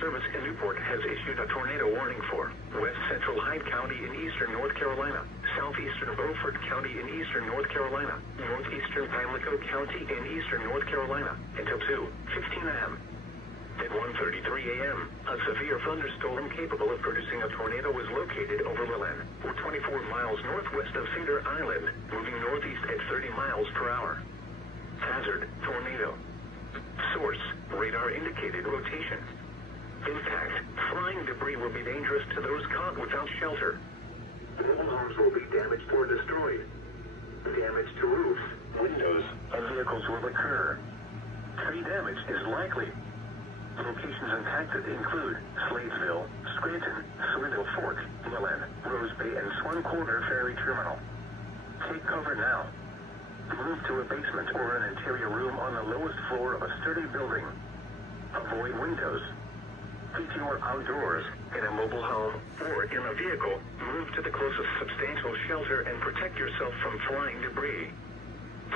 Service in Newport has issued a tornado warning for West Central Hyde County in eastern North Carolina, southeastern Beaufort County in eastern North Carolina, northeastern Pamlico County in eastern North Carolina, until 2:15 a.m. At 1:33 a.m., a severe thunderstorm capable of producing a tornado was located over Lillan, 24 miles northwest of Cedar Island, moving northeast at 30 miles per hour. Hazard, tornado. Source, radar indicated rotation. Impact, flying debris will be dangerous to those caught without shelter. Mobile homes will be damaged or destroyed. Damage to roofs, windows, and vehicles will occur. Tree damage is likely. Locations impacted include Sladesville, Scranton, Swindle Fork, Lillan, Rose Bay, and Swan Corner Ferry Terminal. Take cover now. Move to a basement or an interior room on the lowest floor of a sturdy building. Avoid windows. If you are outdoors, in a mobile home, or in a vehicle, move to the closest substantial shelter and protect yourself from flying debris.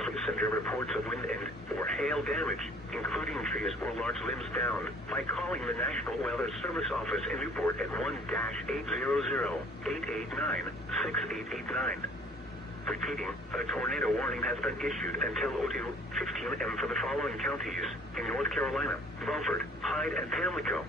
Please send your reports of wind and or hail damage, including trees or large limbs down, by calling the National Weather Service office in Newport at 1-800-889-6889. Repeating, a tornado warning has been issued until 02:15 a.m. for the following counties in North Carolina: Beaufort, Hyde, and Pamlico.